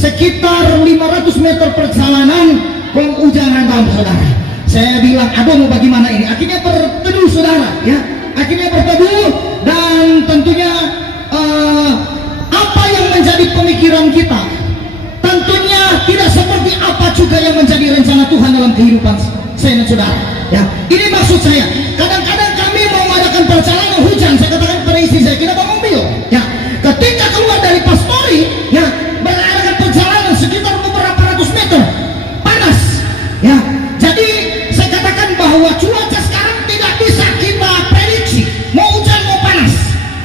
Sekitar 500 meter perjalanan penghujanan tahun saudara. Saya bilang, aduh mau bagaimana ini? Akhirnya berteduh saudara, ya. Akhirnya berteduh dan tentunya apa yang menjadi pemikiran kita tentunya tidak seperti apa juga yang menjadi rencana Tuhan dalam kehidupan saya dan saudara. Ya, ini maksud saya. Kadang-kadang kami mau mengadakan perjalanan hujan, saya katakan pada istri saya, kita bawa mobil. Ya, ketika keluar dari pastori, ya, mengadakan perjalanan sekitar beberapa ratus meter, panas. Ya, jadi saya katakan bahwa cuaca sekarang tidak bisa kita prediksi, mau hujan mau panas.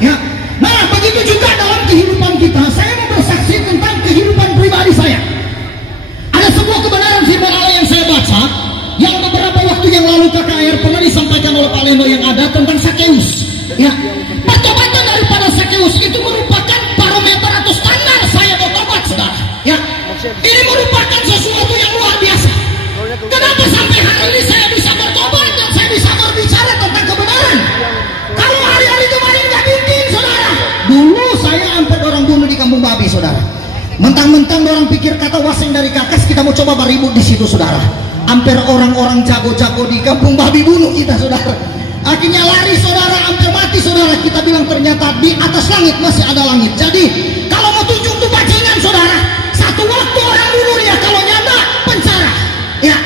Ya, nah begitu juga dalam kehidupan kita. Saya mau bersaksi tentang kehidupan pribadi saya. Ada sebuah kebenaran firman Allah yang saya baca, yang beberapa waktu yang lalu KKR pernah disampaikan oleh Pak Leno yang ada tentang Sakeus. Ya, pertobatan daripada Sakeus itu merupakan barometer atau standar saya bertobat, saudara. Ya, ini merupakan sesuatu yang luar biasa. Kenapa sampai hari ini saya bisa bertobat dan saya bisa berbicara tentang kebenaran? Kalau hari-hari kemarin nggak mungkin, saudara. Dulu saya hampir orang bunuh di Kampung Babi, saudara. Mentang-mentang orang pikir kata waseng dari kakas, kita mau coba beribut di situ, saudara. Hampir orang-orang jago-jago di Kampung Babi bunuh kita, saudara. Akhirnya lari, saudara, hampir mati, saudara. Kita bilang ternyata di atas langit masih ada langit. Jadi kalau mau tunjuk tuh bajingan, saudara, satu waktu orang bunuh dia, kalau nyata penjara. Ya,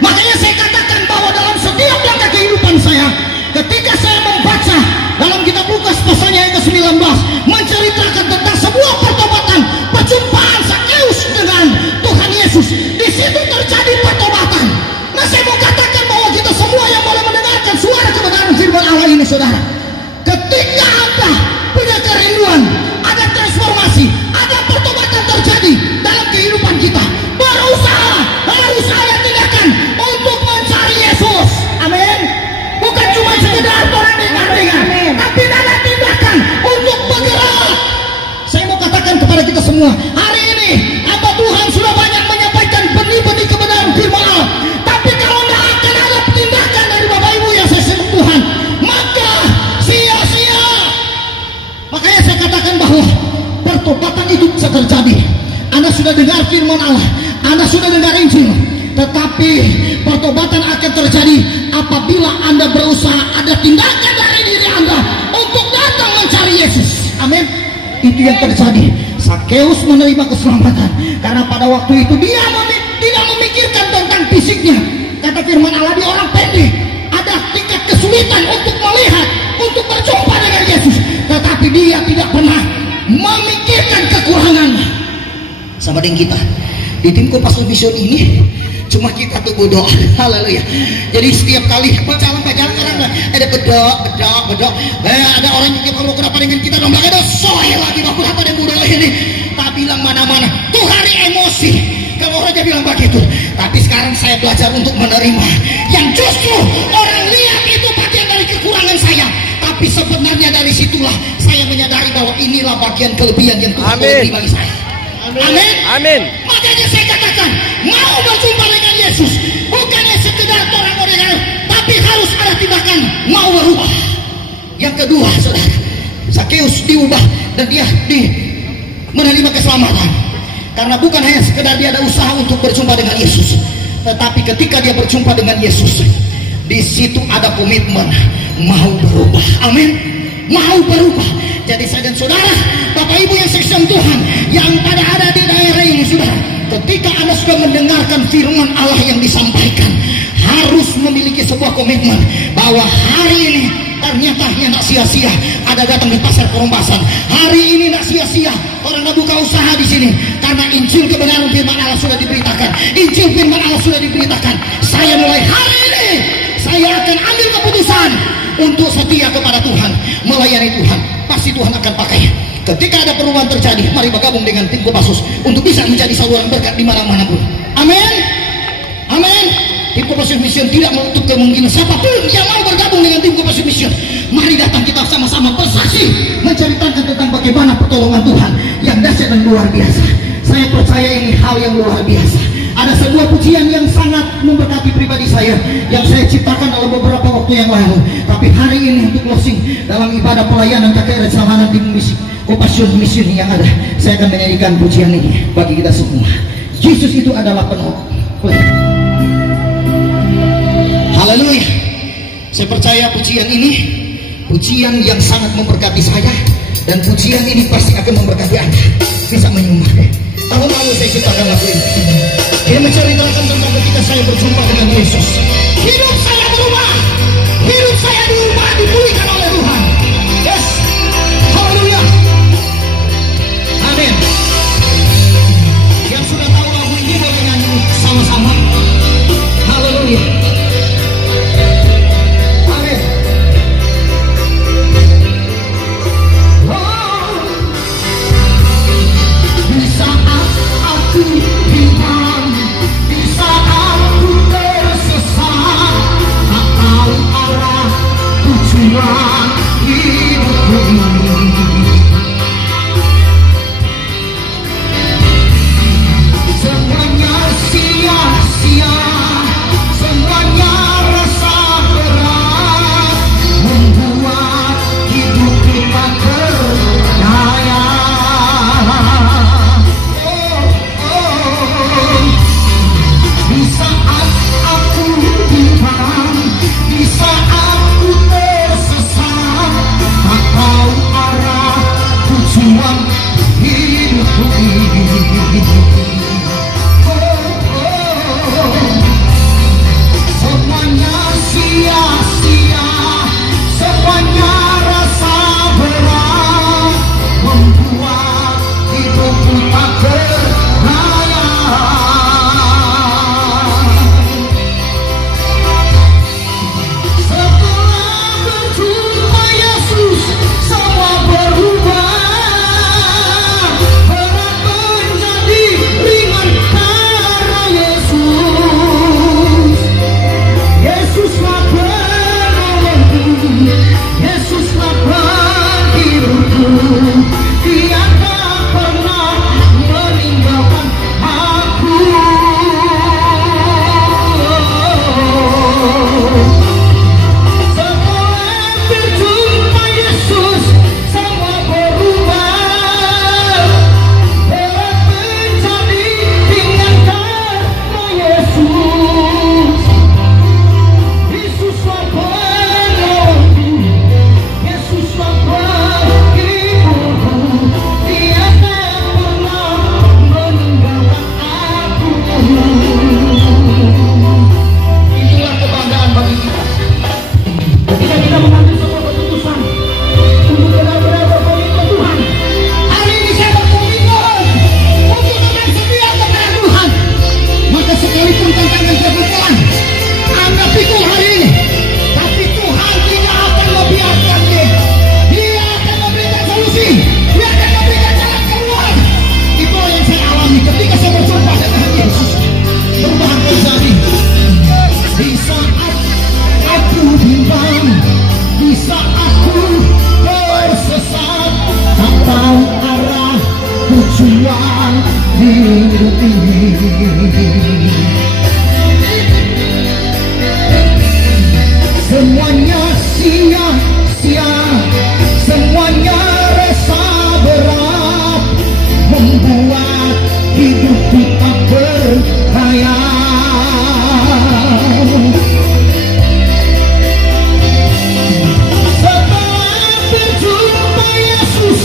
makanya saya katakan bahwa dalam setiap langkah kehidupan saya, ketika saya membaca dalam kitab Lukas pasalnya yang ke-19 menceritakan tentang sebuah pertobatan, perjumpaan Sakeus dengan Tuhan Yesus, di situ terjadi pertobatan. Nah, saya mau katakan bahwa kita semua yang boleh mendengarkan suara kebenaran firman Allah ini, saudara, ketika Anda punya kerinduan, ada transformasi, ada pertobatan terjadi dalam kehidupan kita, berusaha, harus ada tindakan untuk mencari Yesus. Amin. Bukan cuma sekedar orang dengar-dengar, tapi ada tindakan untuk bergerak. Saya mau katakan kepada kita semua, hari ini hamba Tuhan sudah banyak menyampaikan benih-benih kebenaran firman Allah, tapi kalau tidak akan ada tindakan dari Bapak Ibu yang saya sebut Tuhan, maka sia-sia. Makanya saya katakan bahwa pertobatan itu bisa terjadi. Anda sudah dengar firman Allah, Anda sudah dengar Injil, tetapi pertobatan akan terjadi apabila Anda berusaha, ada tindakan dari diri Anda untuk datang mencari Yesus. Amin. Itu yang terjadi. Sakeus menerima keselamatan karena pada waktu itu dia tidak memikirkan tentang fisiknya. Kata firman Allah, dia orang pendek, ada tingkat kesulitan untuk melihat, untuk berjumpa dengan Yesus, tetapi dia tidak pernah memikirkan kekurangannya. Sama dengan kita di tim Kompas Vision ini, cuma kita tuh berdoa, haleluya. Jadi setiap kali berjalan orang ada bedok, ada orang yang kita mau kenapa dengan kita dong, ada soy lagi baku apa yang bodoh ini. Tak bilang mana-mana, tuh hari emosi. Kalau orang bilang begitu, tapi sekarang saya belajar untuk menerima yang justru orang lihat itu bagian dari kekurangan saya, tapi sebenarnya dari situlah saya menyadari bahwa inilah bagian kelebihan yang Tuhan beri bagi saya. Amin. Amin. Makanya saya katakan, mau berjumpa dengan Yesus bukannya sekedar orang-orang, tapi harus ada tindakan, mau berubah. Yang kedua, saudara, Sakeus diubah dan dia menerima keselamatan. Karena bukan hanya sekedar dia ada usaha untuk berjumpa dengan Yesus, tetapi ketika dia berjumpa dengan Yesus, di situ ada komitmen mau berubah. Amin. Mau berubah. Jadi saya dan saudara, Bapak Ibu yang seksian Tuhan, yang pada ada di daerah ini, saudara, ketika Anda sudah mendengarkan firman Allah yang disampaikan, harus memiliki sebuah komitmen bahwa hari ini ternyata tidak sia-sia ada datang di pasar Perompasan. Hari ini tidak sia-sia orang buka usaha di sini, karena Injil kebenaran firman Allah sudah diberitakan. Injil firman Allah sudah diberitakan. Saya mulai hari ini saya akan ambil keputusan untuk setia kepada Tuhan, melayani Tuhan. Pasti Tuhan akan pakai. Ketika ada perubahan terjadi, mari bergabung dengan tim Kopassus untuk bisa menjadi saluran berkat di mana-mana pun. Amin. Amin. Tim Kopassus Mission tidak menutup kemungkinan siapapun yang mau bergabung dengan tim Kopassus Mission, mari datang kita sama-sama bersaksi menceritakan tentang bagaimana bagaimana pertolongan Tuhan yang dahsyat dan luar biasa. Saya percaya ini hal yang luar biasa. Ada sebuah pujian yang sangat memberkati pribadi saya yang saya ciptakan dalam beberapa waktu yang lalu. Tapi hari ini untuk closing dalam ibadah pelayanan KKR Salmanan tim musik Compassion Mission yang ada, saya akan menyanyikan pujian ini bagi kita semua. Yesus itu adalah penolong. Haleluya. Saya percaya pujian ini pujian yang sangat memberkati saya, dan pujian ini pasti akan memberkati Anda. Bisa menyumbang. Tahun lalu saya ciptakan lagu ini. Dia menceritakan tentang ketika saya berjumpa dengan Yesus. Hidup saya berubah. Hidup saya diubah, dipulihkan oleh Tuhan. Yes. Haleluya. Amin. Yang sudah tahu lagu ini boleh nyanyi sama-sama. Haleluya. Amin. Oh, di saat aku bimbang, di saat aku tersesat, tak tahu arah tujuan hidupku ini. Semuanya sia-sia, semuanya rasa berat, membuat hidup kita berdaya. Di saat aku bimbang, di saat aku tersesat, tak tahu arah tujuan hidupku ini. Semuanya sia-sia, semuanya rasa berat, membuat hidupku tak berdaya. Setelah berjumpa Yesus, semua berubah. Berat menjadi ringan karena Yesus. Yesuslah penolongku, Yesuslah penghiburku. Dia tak pernah meninggalkan aku. Setelah berjumpa Yesus, semua berubah. Berat menjadi ringan karena Yesus. Yesuslah penolongku, Yesuslah penghiburku. Dia tak pernah meninggalkan aku. Itulah kebanggaan bagi kita ketika kita mengambil sebuah keputusan untuk benar-benar berkomitmen Tuhan. Hari ini saya berkomitmen untuk tetap setia kepada Tuhan. Maka sekalipun tantangan terbelah, Anda pikul hari ini, tapi Tuhan tidak akan membiarkannya. Dia akan memberikan solusi, Dia akan memberikan jalan keluar. Itulah yang saya alami ketika saya berjumpa dengan Yesus. Perubahan terjadi. Di saat aku bimbang, di saat aku tersesat, tak tahu arah tujuan hidup ini. Semuanya sia-sia, semuanya rasa berat, membuat hidup kita berdaya. Setelah berjumpa Yesus,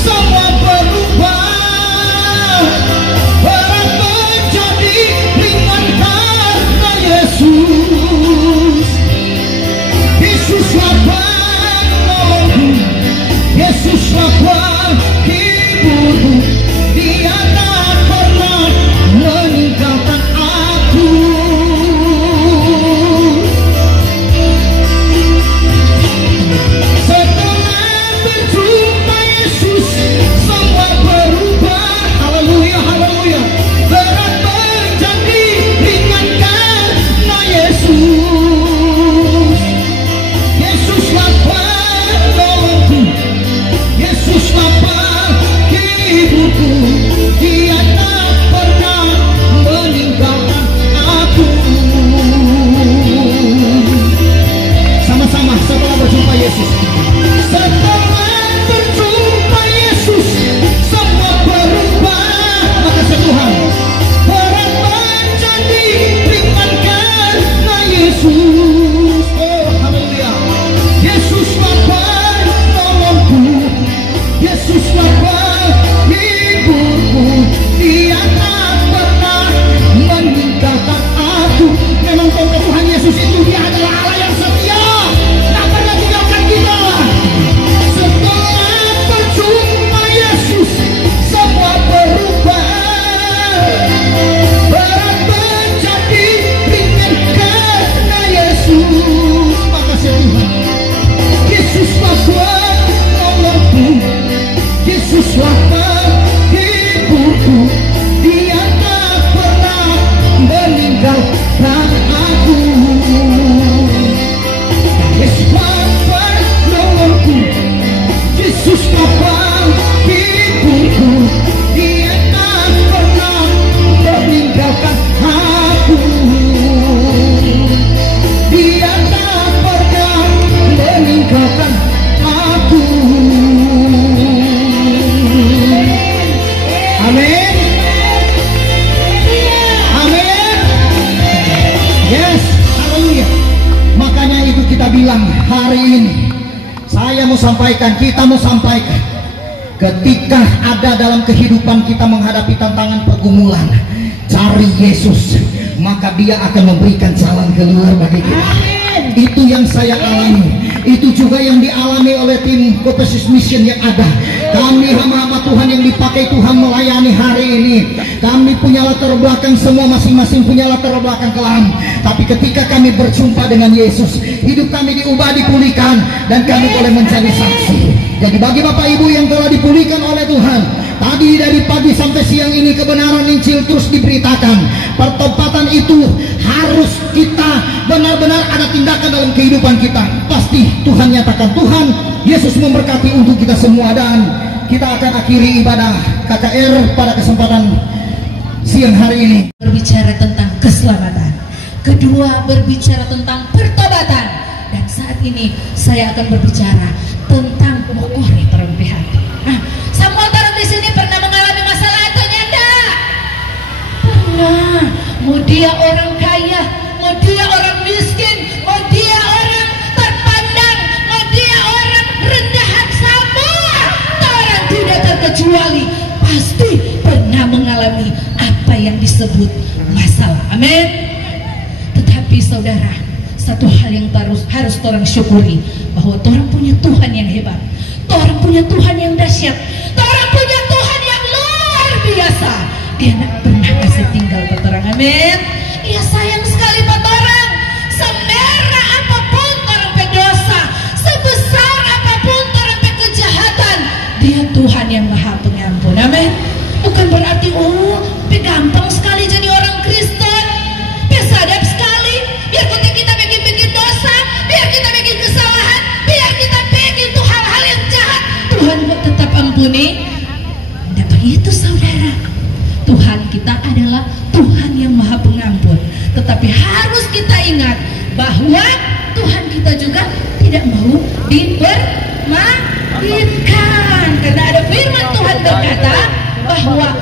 semua berubah. Berat menjadi ringan karena Yesus. Yesuslah penolongku, Yesuslah penghiburku. Dia tak pernah meninggalkan aku. Setelah berjumpa Yesus, semua berubah. Haleluya, haleluya. Berat menjadi ringan karena Yesus. Yesuslah penolongku, Yesuslah sampaikan, kita mau sampaikan, ketika ada dalam kehidupan kita menghadapi tantangan pergumulan, cari Yesus, maka Dia akan memberikan jalan keluar bagi kita. Itu yang saya alami, itu juga yang dialami oleh tim Kopassus Mission yang ada. Kami hamba-hamba Tuhan yang dipakai Tuhan melayani hari ini, kami punya latar belakang, semua masing-masing punya latar belakang kelam. Tapi ketika kami berjumpa dengan Yesus, hidup kami diubah, dipulihkan, dan kami boleh menjadi saksi. Jadi bagi Bapak Ibu yang telah dipulihkan oleh Tuhan, tadi dari pagi sampai siang ini kebenaran Injil terus diberitakan. Pertobatan itu harus kita benar-benar ada tindakan dalam kehidupan kita. Pasti Tuhan nyatakan. Tuhan Yesus memberkati untuk kita semua, dan kita akan akhiri ibadah KKR pada kesempatan siang hari ini. Berbicara tentang keselamatan, kedua berbicara tentang pertobatan, dan saat ini saya akan berbicara tentang mokori terlebih hati. Semua orang di sini pernah mengalami masalah atau enggak? Pernah. Mau dia orang kaya, mau dia orang miskin, mau dia orang terpandang, mau dia orang rendahan, semua orang tidak terkecuali pasti pernah mengalami apa yang disebut masalah. Amin. Tetapi saudara, satu hal yang harus orang syukuri, bahwa orang punya Tuhan yang hebat, orang punya Tuhan yang dahsyat, orang punya Tuhan yang luar biasa. Dia tidak pernah kasih tinggal orang. Amin. Dia sayang sekali orang. Semerah apapun orang berdosa, sebesar apapun orang berkejahatan, Dia Tuhan yang Maha Pengampun. Amin. Bukan berarti gampang sekali jadi orang Kristen, sadap sekali, biar kita bikin dosa, biar kita bikin kesalahan, biar kita bikin tuh hal-hal yang jahat, Tuhan tetap ampuni. Tidak begitu saudara. Tuhan kita adalah Tuhan yang Maha Pengampun. Tetapi harus kita ingat bahwa Tuhan kita juga tidak mau dipermainkan, karena ada firman Tuhan berkata bahwa Allah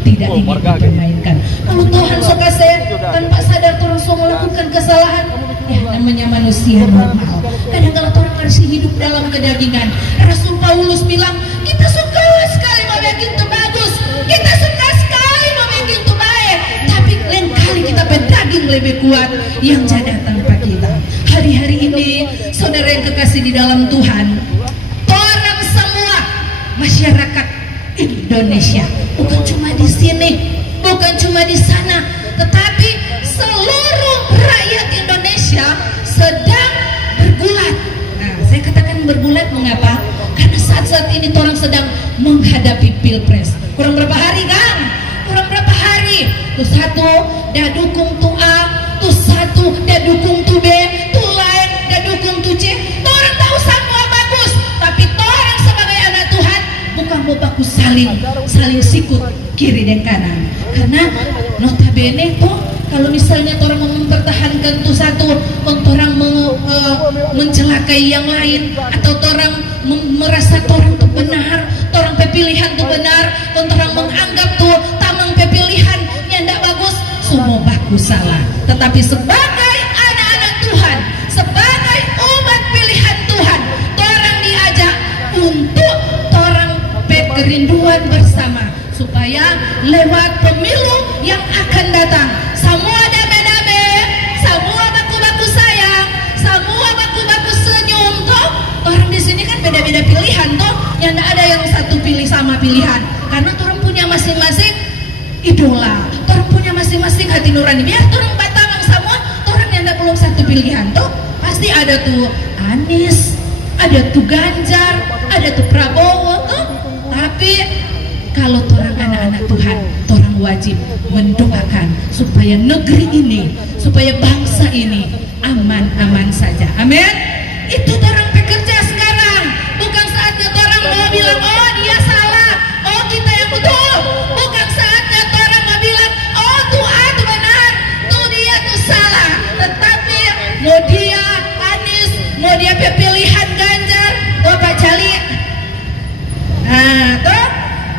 tidak ingin dipermainkan. Kalau Tuhan suka saya tanpa sadar orang melakukan kesalahan, ya namanya manusia normal. Kadang-kadang orang masih hidup dalam kedagingan. Rasul Paulus bilang, kita suka sekali mau bikin itu bagus, kita suka sekali mau bikin itu baik, tapi lain kali kita berdaging lebih kuat yang jadi tanpa kita. Hari-hari ini saudara yang kekasih di dalam Tuhan, orang semua masyarakat Indonesia, bukan cuma di sini, bukan cuma di sana, tetapi seluruh rakyat Indonesia sedang bergulat. Nah, saya katakan bergulat mengapa? Karena saat-saat ini orang sedang menghadapi pilpres. Kurang berapa hari kan? Kurang berapa hari? Tuh satu dah dukung tuh A, tuh satu dah dukung tuh B, tuh lain dah dukung tuh C. Tuh orang tahu semua bagus, tapi tuh orang sebagai anak Tuhan bukan mau bagus saling sikut kiri dan kanan. Karena notabene tuh kalau misalnya orang mempertahankan tuh satu, orang mencelakai yang lain, atau orang merasa orang tuh benar, orang pepilihan tuh benar, orang menganggap tuh tamang pepilihan yang tidak bagus, semua bagus salah. Tetapi sebagai anak-anak Tuhan, sebagai umat pilihan Tuhan, orang diajak untuk orang kerinduan bersama, supaya lewat pemilu yang akan datang, semua damai-damai, semua baku-baku sayang, semua baku-baku senyum. Toh orang di sini kan beda-beda pilihan, toh yang tidak ada yang satu pilih sama pilihan, karena orang punya masing-masing idola, orang punya masing-masing hati nurani. Biar orang batamang semua, orang yang tidak belum satu pilihan, toh pasti ada tuh Anies, ada tuh Ganjar, ada tuh Prabowo, toh. Tapi kalau orang anak-anak Tuhan, orang wajib mendoakan supaya negeri ini, supaya bangsa ini aman-aman saja. Amin. Itu orang pekerja sekarang. Bukan saatnya orang mau bilang, oh dia salah, oh kita yang betul. Bukan saatnya orang mau bilang, oh tuh itu benar, tuh dia tuh salah. Tetapi mau dia Anies, mau dia pilihan Ganjar, oh Pak Cali, nah tuh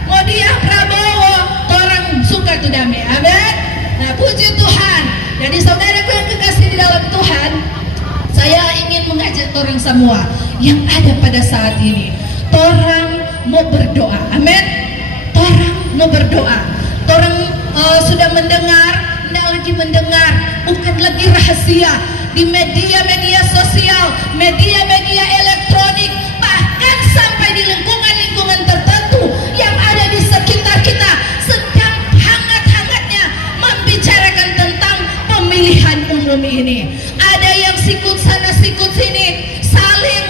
mau dia Prabowo, orang suka tuh damai. Amin. Nah puji Tuhan. Jadi saudaraku yang kekasih di dalam Tuhan, saya ingin mengajak orang semua yang ada pada saat ini. Torang mau berdoa, amin. Torang mau berdoa. Torang sudah mendengar, tidak lagi mendengar, bukan lagi rahasia di media-media sosial, media-media elektronik, bahkan sampai di lingkungan-lingkungan tertentu yang ada di sekitar kita sedang hangat-hangatnya membicarakan tentang pemilihan umum ini. Ada yang sikut sana sikut sini, saling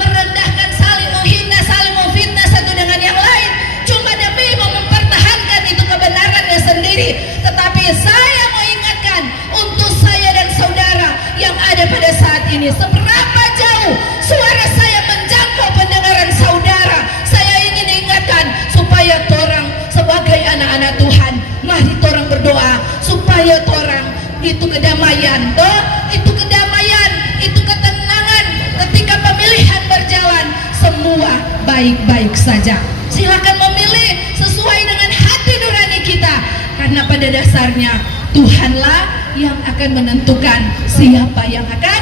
merendahkan, saling menghina, saling memfitnah satu dengan yang lain, cuma demi mau mempertahankan itu kebenarannya sendiri. Tetapi saya mau ingatkan untuk saya dan saudara yang ada pada saat ini, seberapa jauh suara saya menjangkau pendengaran saudara, saya ingin ingatkan supaya torang sebagai anak-anak Tuhan, mari torang berdoa supaya torang itu kedamaian, itu kedamaian, itu ketenangan ketika pemilihan berjalan, semua baik-baik saja. Silakan memilih sesuai dengan hati nurani kita, karena pada dasarnya Tuhanlah yang akan menentukan siapa yang akan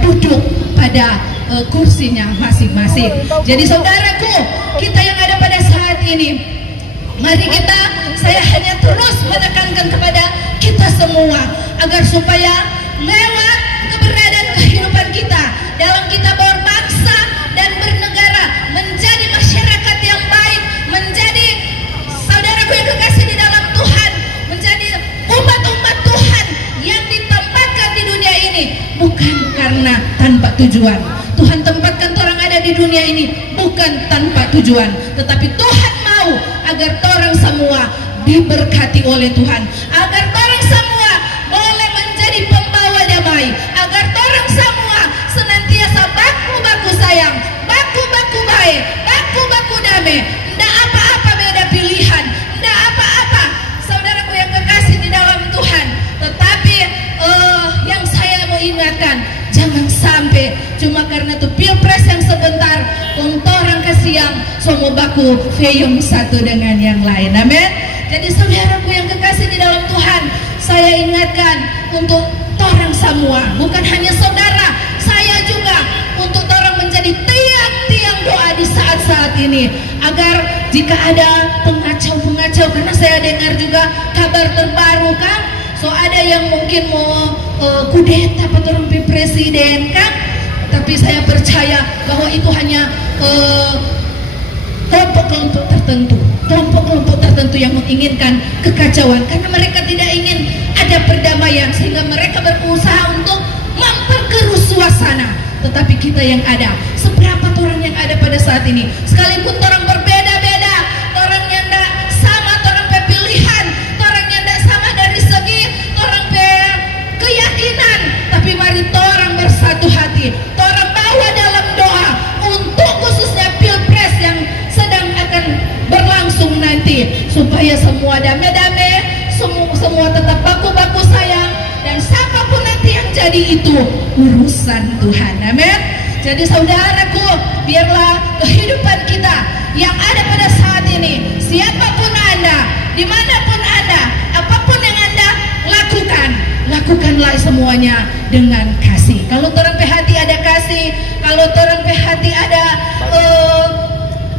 duduk pada kursinya masing-masing. Jadi saudaraku, kita yang ada pada saat ini, mari kita, saya hanya terus menekankan kepada kita semua agar supaya lewat keberadaan kehidupan kita dalam kita berbangsa dan bernegara, menjadi masyarakat yang baik, menjadi saudaraku yang kekasih di dalam Tuhan, menjadi umat-umat Tuhan yang ditempatkan di dunia ini bukan karena tanpa tujuan. Tuhan tempatkan orang ada di dunia ini bukan tanpa tujuan, tetapi Tuhan mau agar orang semua diberkati oleh Tuhan, agar orang semua boleh menjadi pembawa damai, agar orang semua senantiasa baku-baku sayang, baku-baku baik, baku-baku damai. Tidak apa-apa beda pilihan, tidak apa-apa saudaraku yang kekasih di dalam Tuhan. Tetapi yang saya mau ingatkan, jangan sampai cuma karena itu pilpres yang sebentar, untuk orang kasiang semua baku feyong satu dengan yang lain, amin. Jadi saudaraku yang kekasih di dalam Tuhan, saya ingatkan untuk orang semua, bukan hanya saudara, saya juga untuk orang menjadi tiang-tiang doa di saat-saat ini, agar jika ada pengacau-pengacau, karena saya dengar juga kabar terbaru kan, so ada yang mungkin mau kudeta peturun presiden kan, tapi saya percaya bahwa itu hanya kelompok-kelompok tertentu yang menginginkan kekacauan, karena mereka tidak ingin ada perdamaian, sehingga mereka berusaha untuk memperkeruh suasana. Tetapi kita yang ada, seberapa orang yang ada pada saat ini, sekalipun orang berbeda-beda, orang yang tidak sama, orang pilihan, orang yang tidak sama dari segi orang keyakinan, tapi mari orang bersatu hati, orang bawa dalam doa untuk khususnya pilpres yang sedang akan berlangsung nanti, supaya semua damai-damai, semua tetap baku-baku sayang, dan siapapun nanti yang jadi itu urusan Tuhan, amin. Jadi saudaraku, biarlah kehidupan kita yang ada pada saat ini, siapapun Anda, dimanapun Anda, apapun yang Anda lakukan, lakukanlah semuanya dengan kasih. Kalau orang hati ada kasih, kalau orang hati ada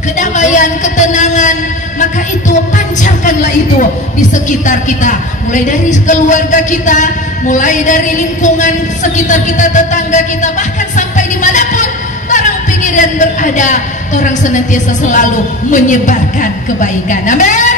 kedamaian, ketenangan, maka itu pancarkanlah itu di sekitar kita, mulai dari keluarga kita, mulai dari lingkungan sekitar kita, tetangga kita, bahkan sampai dimanapun orang pikiran berada, orang senantiasa selalu menyebarkan kebaikan, amin.